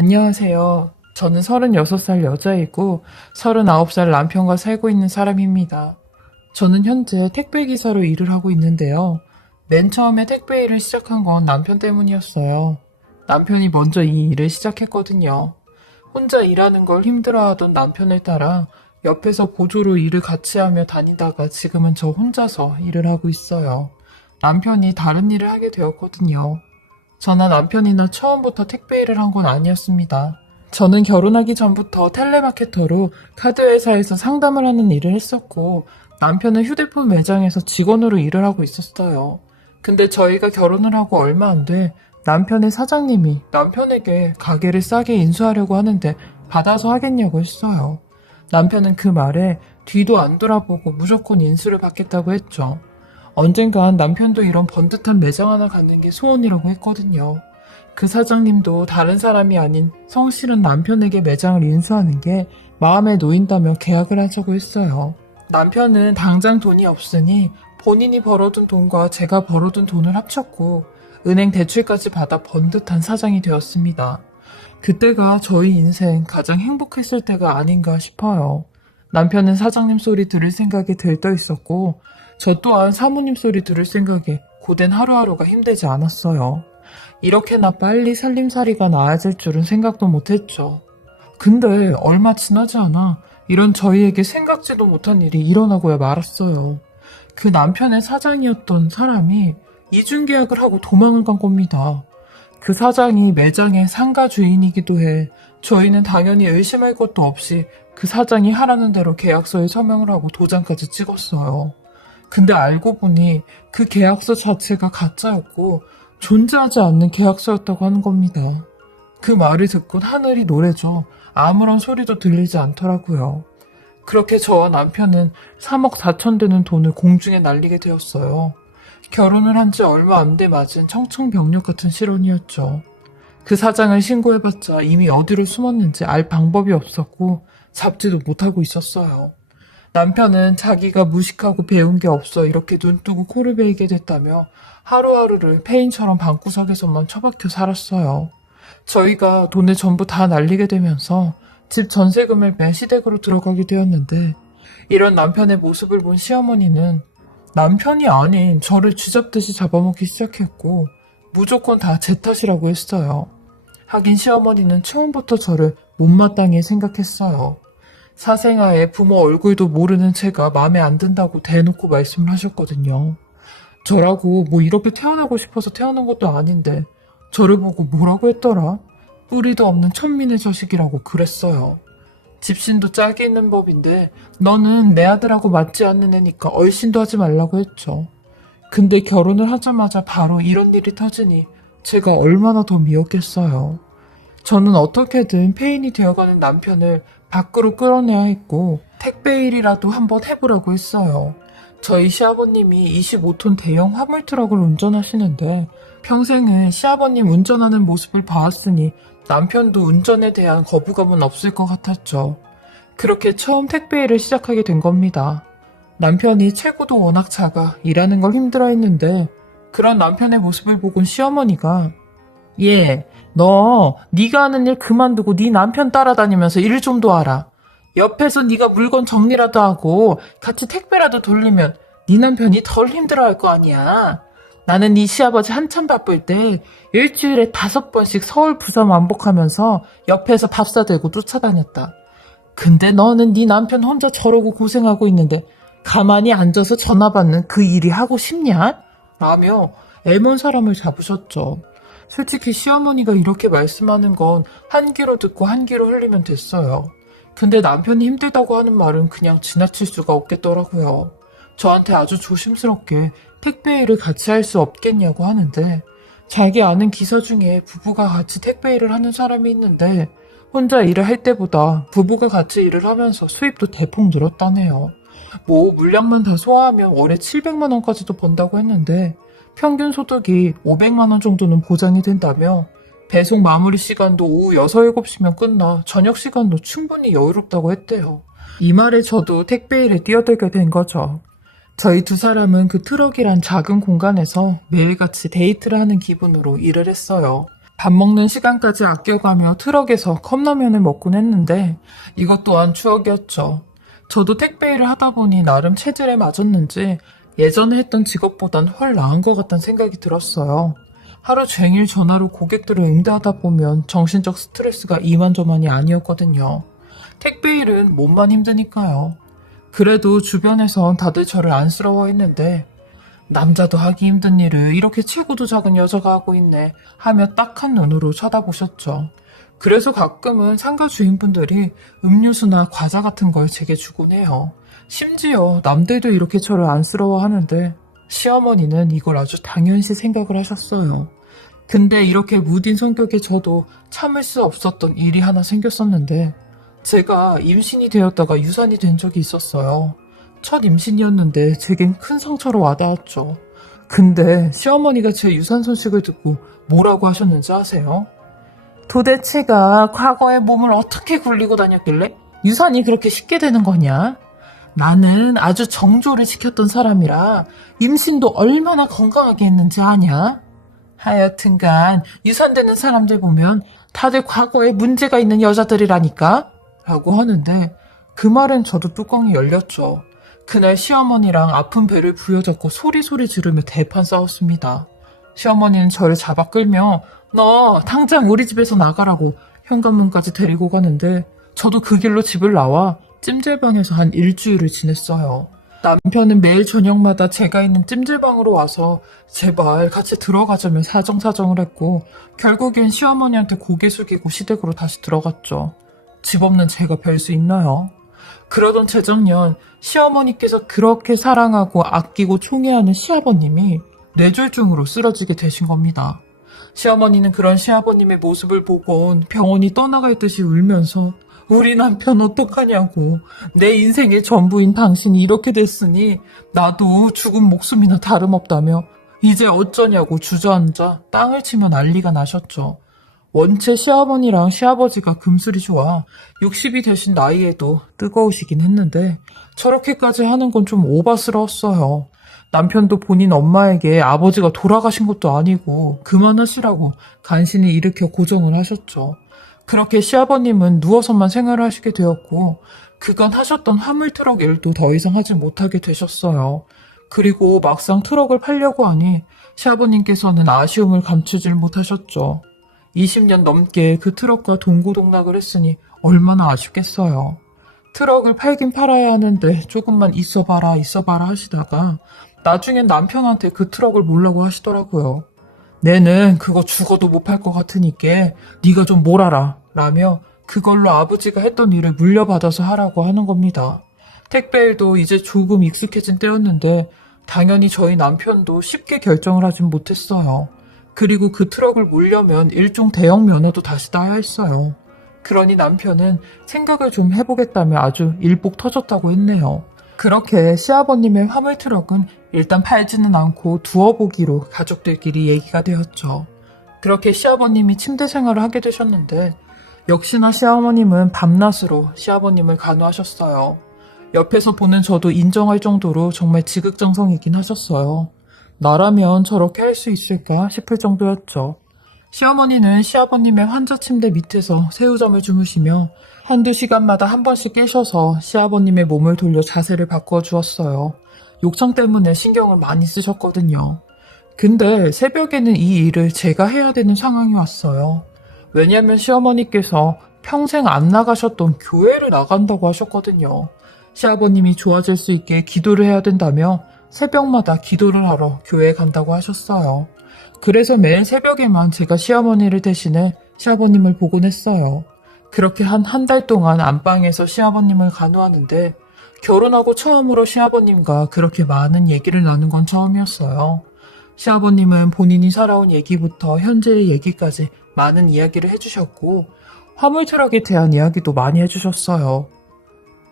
안녕하세요. 저는 36살 여자이고 39살 남편과 살고 있는 사람입니다. 저는 현재 택배기사로 일을 하고 있는데요. 맨 처음에 택배 일을 시작한 건 남편 때문이었어요. 남편이 먼저 이 일을 시작했거든요. 혼자 일하는 걸 힘들어하던 남편을 따라 옆에서 보조로 일을 같이 하며 다니다가 지금은 저 혼자서 일을 하고 있어요. 남편이 다른 일을 하게 되었거든요. 저나 남편이나 처음부터 택배 일을 한 건 아니었습니다. 저는 결혼하기 전부터 텔레마케터로 카드 회사에서 상담을 하는 일을 했었고 남편은 휴대폰 매장에서 직원으로 일을 하고 있었어요. 근데 저희가 결혼을 하고 얼마 안 돼 남편의 사장님이 남편에게 가게를 싸게 인수하려고 하는데 받아서 하겠냐고 했어요. 남편은 그 말에 뒤도 안 돌아보고 무조건 인수를 받겠다고 했죠. 언젠간 남편도 이런 번듯한 매장 하나 갖는 게 소원이라고 했거든요. 그 사장님도 다른 사람이 아닌 성실한 남편에게 매장을 인수하는 게 마음에 놓인다며 계약을 하자고 했어요. 남편은 당장 돈이 없으니 본인이 벌어둔 돈과 제가 벌어둔 돈을 합쳤고 은행 대출까지 받아 번듯한 사장이 되었습니다. 그때가 저희 인생 가장 행복했을 때가 아닌가 싶어요. 남편은 사장님 소리 들을 생각에 들떠 있었고 저 또한 사모님 소리 들을 생각에 고된 하루하루가 힘들지 않았어요. 이렇게나 빨리 살림살이가 나아질 줄은 생각도 못했죠. 근데 얼마 지나지 않아 이런 저희에게 생각지도 못한 일이 일어나고야 말았어요. 그 남편의 사장이었던 사람이 이중계약을 하고 도망을 간 겁니다. 그 사장이 매장의 상가 주인이기도 해 저희는 당연히 의심할 것도 없이 그 사장이 하라는 대로 계약서에 서명을 하고 도장까지 찍었어요. 근데 알고 보니 그 계약서 자체가 가짜였고 존재하지 않는 계약서였다고 하는 겁니다. 그 말을 듣곤 하늘이 노래져 아무런 소리도 들리지 않더라고요. 그렇게 저와 남편은 3억 4천 되는 돈을 공중에 날리게 되었어요. 결혼을 한 지 얼마 안 돼 맞은 청청병력 같은 실혼이었죠. 그 사장을 신고해봤자 이미 어디로 숨었는지 알 방법이 없었고 잡지도 못하고 있었어요. 남편은 자기가 무식하고 배운 게 없어 이렇게 눈뜨고 코를 베이게 됐다며 하루하루를 페인처럼 방구석에서만 처박혀 살았어요. 저희가 돈을 전부 다 날리게 되면서 집 전세금을 매 시댁으로 들어가게 되었는데 이런 남편의 모습을 본 시어머니는 남편이 아닌 저를 쥐잡듯이 잡아먹기 시작했고 무조건 다 제 탓이라고 했어요. 하긴 시어머니는 처음부터 저를 못마땅히 생각했어요. 사생아에 부모 얼굴도 모르는 제가 마음에 안 든다고 대놓고 말씀을 하셨거든요. 저라고 뭐 이렇게 태어나고 싶어서 태어난 것도 아닌데 저를 보고 뭐라고 했더라? 뿌리도 없는 천민의 자식이라고 그랬어요. 집신도 짝이 있는 법인데 너는 내 아들하고 맞지 않는 애니까 얼씬도 하지 말라고 했죠. 근데 결혼을 하자마자 바로 이런 일이 터지니 제가 얼마나 더 미웠겠어요. 저는 어떻게든 폐인이 되어가는 남편을 밖으로 끌어내야 했고 택배 일이라도 한번 해보라고 했어요. 저희 시아버님이 25톤 대형 화물 트럭을 운전하시는데 평생을 시아버님 운전하는 모습을 봐왔으니 남편도 운전에 대한 거부감은 없을 것 같았죠. 그렇게 처음 택배 일을 시작하게 된 겁니다. 남편이 체구도 워낙 작아 일하는 걸 힘들어 했는데 그런 남편의 모습을 보곤 시어머니가 얘, 너 네가 하는 일 그만두고 네 남편 따라다니면서 일좀 도와라. 옆에서 네가 물건 정리라도 하고 같이 택배라도 돌리면 네 남편이 덜 힘들어할 거 아니야. 나는 네 시아버지 한참 바쁠 때 일주일에 다섯 번씩 서울 부산 왕복하면서 옆에서 밥 사들고 쫓아다녔다. 근데 너는 네 남편 혼자 저러고 고생하고 있는데 가만히 앉아서 전화 받는 그 일이 하고 싶냐? 라며 애먼 사람을 잡으셨죠. 솔직히 시어머니가 이렇게 말씀하는 건 한 귀로 듣고 한 귀로 흘리면 됐어요. 근데 남편이 힘들다고 하는 말은 그냥 지나칠 수가 없겠더라고요. 저한테 아주 조심스럽게 택배 일을 같이 할 수 없겠냐고 하는데 자기 아는 기사 중에 부부가 같이 택배 일을 하는 사람이 있는데 혼자 일을 할 때보다 부부가 같이 일을 하면서 수입도 대폭 늘었다네요. 뭐 물량만 다 소화하면 월에 700만 원까지도 번다고 했는데 평균 소득이 500만 원 정도는 보장이 된다며 배송 마무리 시간도 오후 6, 7시면 끝나 저녁 시간도 충분히 여유롭다고 했대요. 이 말에 저도 택배 일에 뛰어들게 된 거죠. 저희 두 사람은 그 트럭이란 작은 공간에서 매일같이 데이트를 하는 기분으로 일을 했어요. 밥 먹는 시간까지 아껴가며 트럭에서 컵라면을 먹곤 했는데 이것 또한 추억이었죠. 저도 택배 일을 하다 보니 나름 체질에 맞았는지 예전에 했던 직업보단 훨 나은 것 같다는 생각이 들었어요. 하루 종일 전화로 고객들을 응대하다 보면 정신적 스트레스가 이만저만이 아니었거든요. 택배 일은 몸만 힘드니까요. 그래도 주변에선 다들 저를 안쓰러워 했는데 남자도 하기 힘든 일을 이렇게 체구도 작은 여자가 하고 있네 하며 딱한 눈으로 쳐다보셨죠. 그래서 가끔은 상가 주인분들이 음료수나 과자 같은 걸 제게 주곤 해요. 심지어 남들도 이렇게 저를 안쓰러워 하는데 시어머니는 이걸 아주 당연시 생각을 하셨어요. 근데 이렇게 무딘 성격의 저도 참을 수 없었던 일이 하나 생겼었는데 제가 임신이 되었다가 유산이 된 적이 있었어요. 첫 임신이었는데 제겐 큰 상처로 와닿았죠. 근데 시어머니가 제 유산 소식을 듣고 뭐라고 하셨는지 아세요? 도대체가 과거의 몸을 어떻게 굴리고 다녔길래 유산이 그렇게 쉽게 되는 거냐? 나는 아주 정조를 지켰던 사람이라 임신도 얼마나 건강하게 했는지 아냐? 하여튼간 유산되는 사람들 보면 다들 과거에 문제가 있는 여자들이라니까? 라고 하는데 그 말엔 저도 뚜껑이 열렸죠. 그날 시어머니랑 아픈 배를 부여잡고 소리소리 지르며 대판 싸웠습니다. 시어머니는 저를 잡아 끌며 너 당장 우리 집에서 나가라고 현관문까지 데리고 가는데 저도 그 길로 집을 나와 찜질방에서 한 일주일을 지냈어요. 남편은 매일 저녁마다 제가 있는 찜질방으로 와서 제발 같이 들어가자며 사정사정을 했고 결국엔 시어머니한테 고개 숙이고 시댁으로 다시 들어갔죠. 집 없는 제가 별 수 있나요? 그러던 재작년 시어머니께서 그렇게 사랑하고 아끼고 총애하는 시아버님이 뇌졸중으로 쓰러지게 되신 겁니다. 시어머니는 그런 시아버님의 모습을 보곤 병원이 떠나갈 듯이 울면서 우리 남편 어떡하냐고 내 인생의 전부인 당신이 이렇게 됐으니 나도 죽은 목숨이나 다름없다며 이제 어쩌냐고 주저앉아 땅을 치며 난리가 나셨죠. 원체 시어머니랑 시아버지가 금술이 좋아 60이 되신 나이에도 뜨거우시긴 했는데 저렇게까지 하는 건 좀 오바스러웠어요. 남편도 본인 엄마에게 아버지가 돌아가신 것도 아니고 그만하시라고 간신히 일으켜 고정을 하셨죠. 그렇게 시아버님은 누워서만 생활을 하시게 되었고 그간 하셨던 화물 트럭 일도 더 이상 하지 못하게 되셨어요. 그리고 막상 트럭을 팔려고 하니 시아버님께서는 아쉬움을 감추질 못하셨죠. 20년 넘게 그 트럭과 동고동락을 했으니 얼마나 아쉽겠어요. 트럭을 팔긴 팔아야 하는데 조금만 있어봐라 있어봐라 하시다가 나중엔 남편한테 그 트럭을 몰라고 하시더라고요. 내는 그거 죽어도 못 팔 것 같으니까 네가 좀 몰아라 라며 그걸로 아버지가 했던 일을 물려받아서 하라고 하는 겁니다. 택배일도 이제 조금 익숙해진 때였는데 당연히 저희 남편도 쉽게 결정을 하진 못했어요. 그리고 그 트럭을 몰려면 일종 대형 면허도 다시 따야 했어요. 그러니 남편은 생각을 좀 해보겠다며 아주 일복 터졌다고 했네요. 그렇게 시아버님의 화물 트럭은 일단 팔지는 않고 두어보기로 가족들끼리 얘기가 되었죠. 그렇게 시아버님이 침대 생활을 하게 되셨는데 역시나 시어머님은 밤낮으로 시아버님을 간호하셨어요. 옆에서 보는 저도 인정할 정도로 정말 지극정성이긴 하셨어요. 나라면 저렇게 할 수 있을까 싶을 정도였죠. 시어머니는 시아버님의 환자 침대 밑에서 새우잠을 주무시며 한두 시간마다 한 번씩 깨셔서 시아버님의 몸을 돌려 자세를 바꾸어 주었어요. 욕창 때문에 신경을 많이 쓰셨거든요. 근데 새벽에는 이 일을 제가 해야 되는 상황이 왔어요. 왜냐면 시어머니께서 평생 안 나가셨던 교회를 나간다고 하셨거든요. 시아버님이 좋아질 수 있게 기도를 해야 된다며 새벽마다 기도를 하러 교회에 간다고 하셨어요. 그래서 매일 새벽에만 제가 시어머니를 대신해 시아버님을 보곤 했어요. 그렇게 한 한 달 동안 안방에서 시아버님을 간호하는데 결혼하고 처음으로 시아버님과 그렇게 많은 얘기를 나눈 건 처음이었어요. 시아버님은 본인이 살아온 얘기부터 현재의 얘기까지 많은 이야기를 해주셨고 화물 트럭에 대한 이야기도 많이 해주셨어요.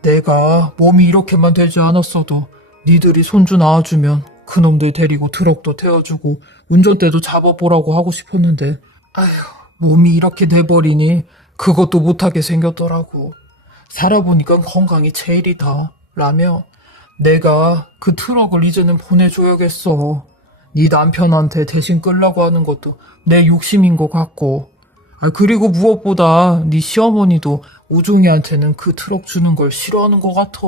내가 몸이 이렇게만 되지 않았어도 니들이 손주 낳아주면 그놈들 데리고 트럭도 태워주고 운전대도 잡아보라고 하고 싶었는데 아휴 몸이 이렇게 돼버리니 그것도 못하게 생겼더라고. 살아보니까 건강이 제일이다. 라며 내가 그 트럭을 이제는 보내줘야겠어. 네 남편한테 대신 끌라고 하는 것도 내 욕심인 것 같고. 아, 그리고 무엇보다 네 시어머니도 우종이한테는 그 트럭 주는 걸 싫어하는 것 같아.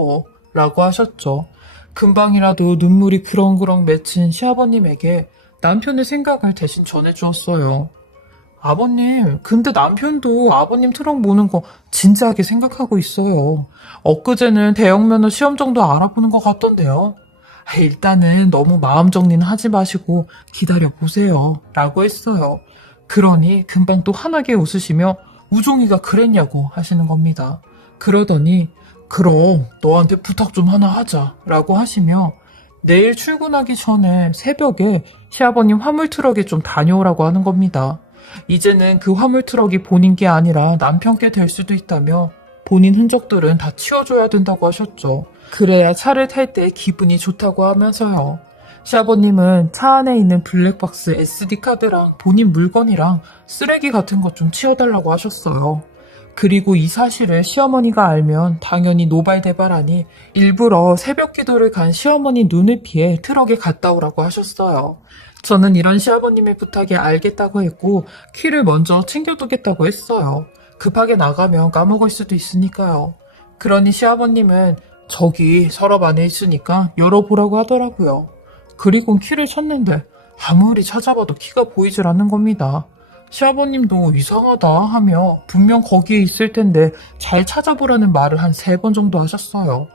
라고 하셨죠. 금방이라도 눈물이 그렁그렁 맺힌 시아버님에게 남편의 생각을 대신 전해주었어요. 아버님, 근데 남편도 아버님 트럭 모는 거 진지하게 생각하고 있어요. 엊그제는 대형면허 시험 정도 알아보는 것 같던데요. 아, 일단은 너무 마음 정리는 하지 마시고 기다려보세요. 라고 했어요. 그러니 금방 또 환하게 웃으시며 우종이가 그랬냐고 하시는 겁니다. 그러더니 그럼 너한테 부탁 좀 하나 하자 라고 하시며 내일 출근하기 전에 새벽에 시아버님 화물 트럭에 좀 다녀오라고 하는 겁니다. 이제는 그 화물 트럭이 본인 게 아니라 남편께 될 수도 있다며 본인 흔적들은 다 치워줘야 된다고 하셨죠. 그래야 차를 탈 때 기분이 좋다고 하면서요. 시아버님은 차 안에 있는 블랙박스 SD카드랑 본인 물건이랑 쓰레기 같은 것 좀 치워달라고 하셨어요. 그리고 이 사실을 시어머니가 알면 당연히 노발대발하니 일부러 새벽 기도를 간 시어머니 눈을 피해 트럭에 갔다 오라고 하셨어요. 저는 이런 시아버님의 부탁에 알겠다고 했고 키를 먼저 챙겨두겠다고 했어요. 급하게 나가면 까먹을 수도 있으니까요. 그러니 시아버님은 저기 서랍 안에 있으니까 열어보라고 하더라고요. 그리고 키를 찾는데 아무리 찾아봐도 키가 보이질 않는 겁니다. 시아버님도 이상하다 하며 분명 거기에 있을 텐데 잘 찾아보라는 말을 한 세 번 정도 하셨어요.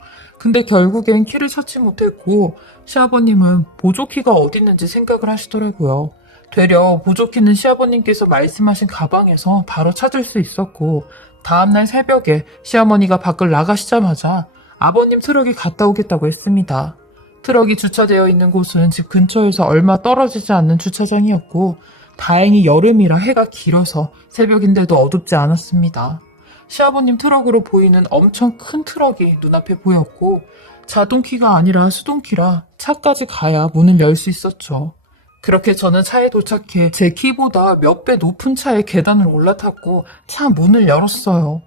근데 결국엔 키를 찾지 못했고 시아버님은 보조키가 어디 있는지 생각을 하시더라고요. 되려 보조키는 시아버님께서 말씀하신 가방에서 바로 찾을 수 있었고 다음날 새벽에 시어머니가 밖을 나가시자마자 아버님 트럭이 갔다 오겠다고 했습니다. 트럭이 주차되어 있는 곳은 집 근처에서 얼마 떨어지지 않는 주차장이었고 다행히 여름이라 해가 길어서 새벽인데도 어둡지 않았습니다. 시아버님 트럭으로 보이는 엄청 큰 트럭이 눈앞에 보였고 자동키가 아니라 수동키라 차까지 가야 문을 열 수 있었죠. 그렇게 저는 차에 도착해 제 키보다 몇 배 높은 차의 계단을 올라탔고 차 문을 열었어요.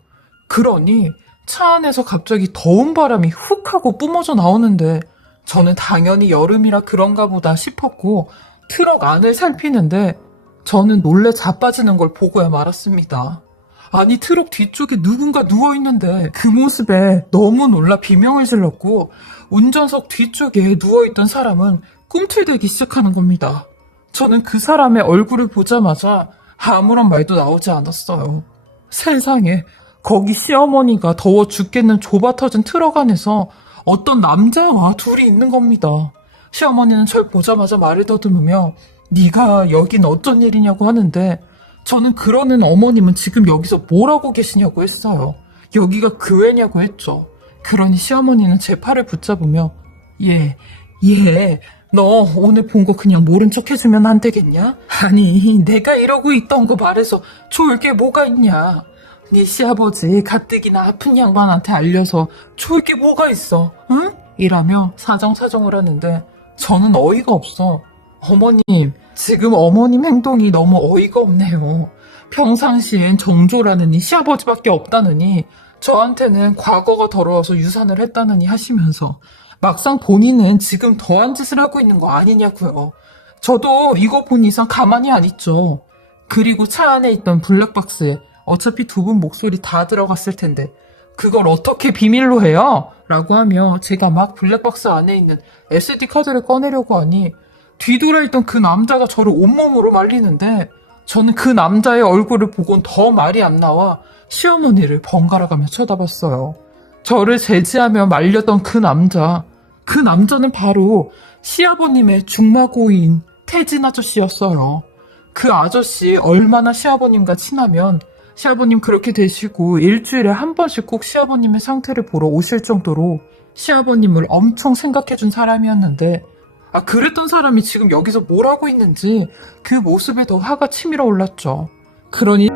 그러니 차 안에서 갑자기 더운 바람이 훅 하고 뿜어져 나오는데 저는 당연히 여름이라 그런가 보다 싶었고 트럭 안을 살피는데 저는 놀래 자빠지는 걸 보고야 말았습니다. 아니 트럭 뒤쪽에 누군가 누워있는데 그 모습에 너무 놀라 비명을 질렀고 운전석 뒤쪽에 누워있던 사람은 꿈틀대기 시작하는 겁니다. 저는 그 사람의 얼굴을 보자마자 아무런 말도 나오지 않았어요. 세상에 거기 시어머니가 더워 죽겠는 좁아 터진 트럭 안에서 어떤 남자와 둘이 있는 겁니다. 시어머니는 절 보자마자 말을 더듬으며 네가 여긴 어쩐 일이냐고 하는데 저는 그러는 어머님은 지금 여기서 뭘 하고 계시냐고 했어요. 여기가 교회냐고 했죠. 그러니 시어머니는 제 팔을 붙잡으며 예, 예, 너 오늘 본 거 그냥 모른 척 해주면 안 되겠냐? 아니, 내가 이러고 있던 거 말해서 좋을 게 뭐가 있냐? 네 시아버지 가뜩이나 아픈 양반한테 알려서 좋을 게 뭐가 있어, 응? 이라며 사정사정을 하는데 저는 어이가 없어. 어머님, 지금 어머님 행동이 너무 어이가 없네요. 평상시엔 정조라느니 시아버지밖에 없다느니 저한테는 과거가 더러워서 유산을 했다느니 하시면서 막상 본인은 지금 더한 짓을 하고 있는 거 아니냐고요. 저도 이거 본 이상 가만히 안 있죠. 그리고 차 안에 있던 블랙박스에 어차피 두 분 목소리 다 들어갔을 텐데 그걸 어떻게 비밀로 해요? 라고 하며 제가 막 블랙박스 안에 있는 SD 카드를 꺼내려고 하니 뒤돌아 있던 그 남자가 저를 온몸으로 말리는데 저는 그 남자의 얼굴을 보곤 더 말이 안 나와 시어머니를 번갈아가며 쳐다봤어요. 저를 제지하며 말렸던 그 남자. 그 남자는 바로 시아버님의 중마고인 태진 아저씨였어요. 그 아저씨 얼마나 시아버님과 친하면 시아버님 그렇게 되시고 일주일에 한 번씩 꼭 시아버님의 상태를 보러 오실 정도로 시아버님을 엄청 생각해준 사람이었는데 아 그랬던 사람이 지금 여기서 뭘 하고 있는지 그 모습에 더 화가 치밀어 올랐죠. 그러니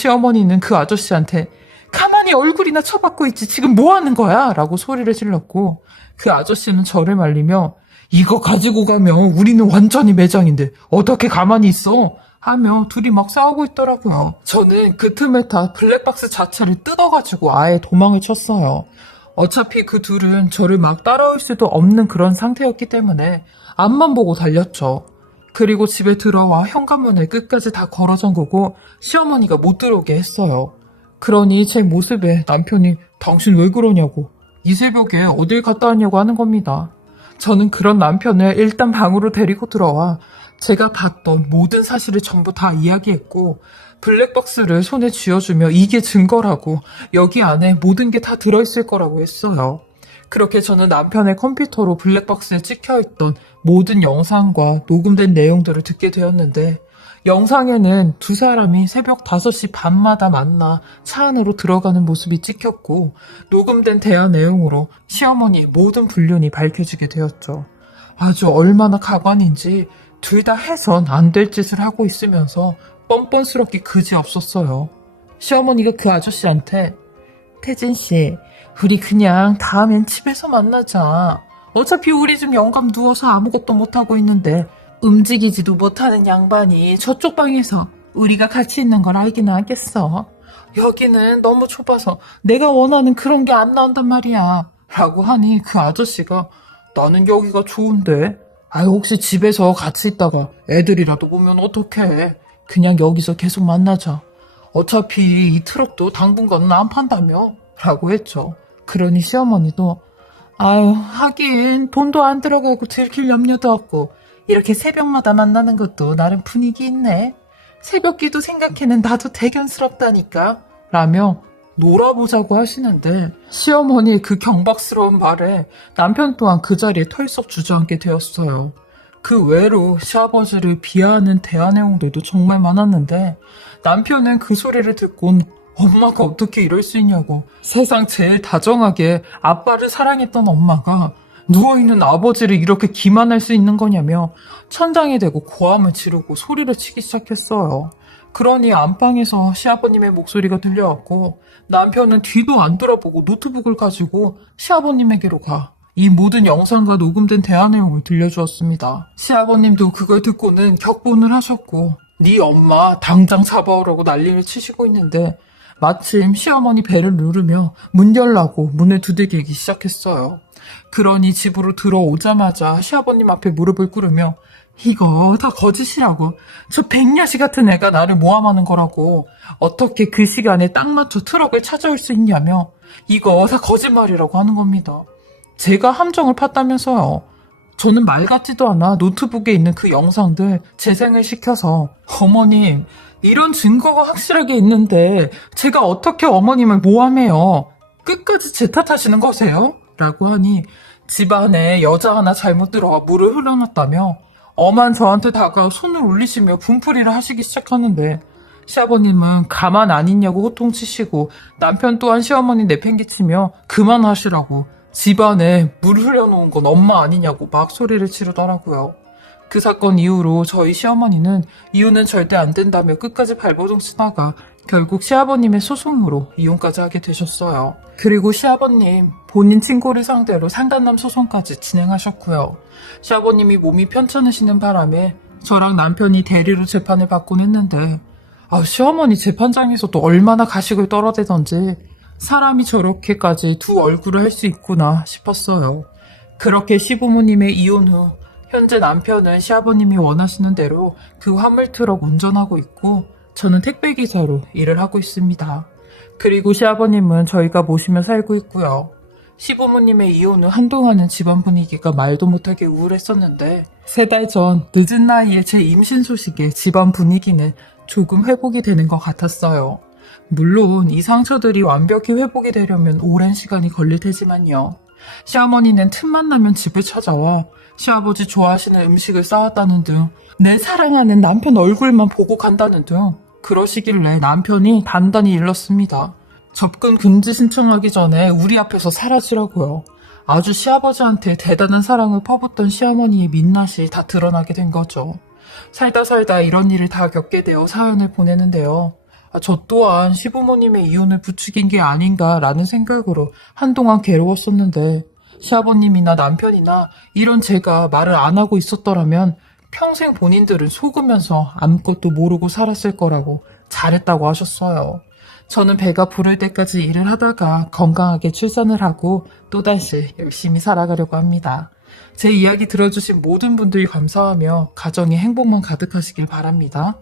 시어머니는 그 아저씨한테 가만히 얼굴이나 쳐박고 있지 지금 뭐 하는 거야? 라고 소리를 질렀고 그 아저씨는 저를 말리며 이거 가지고 가면 우리는 완전히 매장인데 어떻게 가만히 있어? 하며 둘이 막 싸우고 있더라고요. 저는 그 틈에 다 블랙박스 자체를 뜯어가지고 아예 도망을 쳤어요. 어차피 그 둘은 저를 막 따라올 수도 없는 그런 상태였기 때문에 앞만 보고 달렸죠. 그리고 집에 들어와 현관문을 끝까지 다 걸어 잠그고 시어머니가 못 들어오게 했어요. 그러니 제 모습에 남편이 당신 왜 그러냐고 이 새벽에 어딜 갔다 왔냐고 하는 겁니다. 저는 그런 남편을 일단 방으로 데리고 들어와 제가 봤던 모든 사실을 전부 다 이야기했고 블랙박스를 손에 쥐어주며 이게 증거라고 여기 안에 모든 게 다 들어있을 거라고 했어요. 그렇게 저는 남편의 컴퓨터로 블랙박스에 찍혀있던 모든 영상과 녹음된 내용들을 듣게 되었는데 영상에는 두 사람이 새벽 5시 반마다 만나 차 안으로 들어가는 모습이 찍혔고 녹음된 대화 내용으로 시어머니의 모든 불륜이 밝혀지게 되었죠. 아주 얼마나 가관인지 둘 다 해선 안 될 짓을 하고 있으면서 뻔뻔스럽게 그지 없었어요. 시어머니가 그 아저씨한테 태진 씨, 우리 그냥 다음엔 집에서 만나자. 어차피 우리 집 영감 누워서 아무것도 못하고 있는데 움직이지도 못하는 양반이 저쪽 방에서 우리가 같이 있는 걸 알기는 하겠어. 여기는 너무 좁아서 내가 원하는 그런 게 안 나온단 말이야. 라고 하니 그 아저씨가 나는 여기가 좋은데. 아 혹시 집에서 같이 있다가 애들이라도 보면 어떡해. 그냥 여기서 계속 만나자. 어차피 이 트럭도 당분간은 안 판다며. 라고 했죠. 그러니 시어머니도 아유 하긴 돈도 안 들어가고 들킬 염려도 없고 이렇게 새벽마다 만나는 것도 나름 분위기 있네. 새벽기도 생각해는 나도 대견스럽다니까. 라며 놀아보자고 하시는데 시어머니의 그 경박스러운 말에 남편 또한 그 자리에 털썩 주저앉게 되었어요. 그 외로 시아버지를 비하하는 대화 내용들도 정말 많았는데 남편은 그 소리를 듣곤 엄마가 어떻게 이럴 수 있냐고 세상 제일 다정하게 아빠를 사랑했던 엄마가 누워있는 아버지를 이렇게 기만할 수 있는 거냐며 천장에 대고 고함을 지르고 소리를 치기 시작했어요. 그러니 안방에서 시아버님의 목소리가 들려왔고 남편은 뒤도 안 돌아보고 노트북을 가지고 시아버님에게로 가. 이 모든 영상과 녹음된 대화 내용을 들려주었습니다. 시아버님도 그걸 듣고는 격분을 하셨고 네 엄마 당장 잡아오라고 난리를 치시고 있는데 마침 시어머니 배를 누르며 문 열라고 문을 두들기기 시작했어요. 그러니 집으로 들어오자마자 시아버님 앞에 무릎을 꿇으며 이거 다 거짓이라고. 저 백야시 같은 애가 나를 모함하는 거라고. 어떻게 그 시간에 딱 맞춰 트럭을 찾아올 수 있냐며 이거 다 거짓말이라고 하는 겁니다. 제가 함정을 팠다면서요. 저는 말 같지도 않아 노트북에 있는 그 영상들 재생을 시켜서 어머님 이런 증거가 확실하게 있는데 제가 어떻게 어머님을 모함해요? 끝까지 제 탓하시는 거세요? 라고 하니 집안에 여자 하나 잘못 들어와 물을 흘러놨다며 엄한 저한테 다가와 손을 올리시며 분풀이를 하시기 시작하는데 시아버님은 가만 안 있냐고 호통치시고 남편 또한 시어머니 내팽개치며 그만하시라고 집안에 물 흘려놓은 건 엄마 아니냐고 막 소리를 지르더라고요. 그 사건 이후로 저희 시어머니는 이혼은 절대 안 된다며 끝까지 발버둥 치다가 결국 시아버님의 소송으로 이혼까지 하게 되셨어요. 그리고 시아버님 본인 친구를 상대로 상간남 소송까지 진행하셨고요. 시아버님이 몸이 편찮으시는 바람에 저랑 남편이 대리로 재판을 받곤 했는데 아, 시어머니 재판장에서도 얼마나 가식을 떨어대던지 사람이 저렇게까지 두 얼굴을 할 수 있구나 싶었어요. 그렇게 시부모님의 이혼 후 현재 남편은 시아버님이 원하시는 대로 그 화물 트럭 운전하고 있고 저는 택배 기사로 일을 하고 있습니다. 그리고 시아버님은 저희가 모시며 살고 있고요. 시부모님의 이혼 후 한동안은 집안 분위기가 말도 못하게 우울했었는데 세 달 전 늦은 나이에 제 임신 소식에 집안 분위기는 조금 회복이 되는 것 같았어요. 물론 이 상처들이 완벽히 회복이 되려면 오랜 시간이 걸릴 테지만요. 시어머니는 틈만 나면 집을 찾아와 시아버지 좋아하시는 음식을 싸왔다는 등 내 사랑하는 남편 얼굴만 보고 간다는 등 그러시길래 남편이 단단히 일렀습니다. 접근 금지 신청하기 전에 우리 앞에서 사라지라고요. 아주 시아버지한테 대단한 사랑을 퍼붓던 시어머니의 민낯이 다 드러나게 된 거죠. 살다 살다 이런 일을 다 겪게 되어 사연을 보내는데요. 아, 저 또한 시부모님의 이혼을 부추긴 게 아닌가라는 생각으로 한동안 괴로웠었는데 시아버님이나 남편이나 이런 제가 말을 안 하고 있었더라면 평생 본인들은 속으면서 아무것도 모르고 살았을 거라고 잘했다고 하셨어요. 저는 배가 부를 때까지 일을 하다가 건강하게 출산을 하고 또다시 열심히 살아가려고 합니다. 제 이야기 들어주신 모든 분들이 감사하며 가정에 행복만 가득하시길 바랍니다.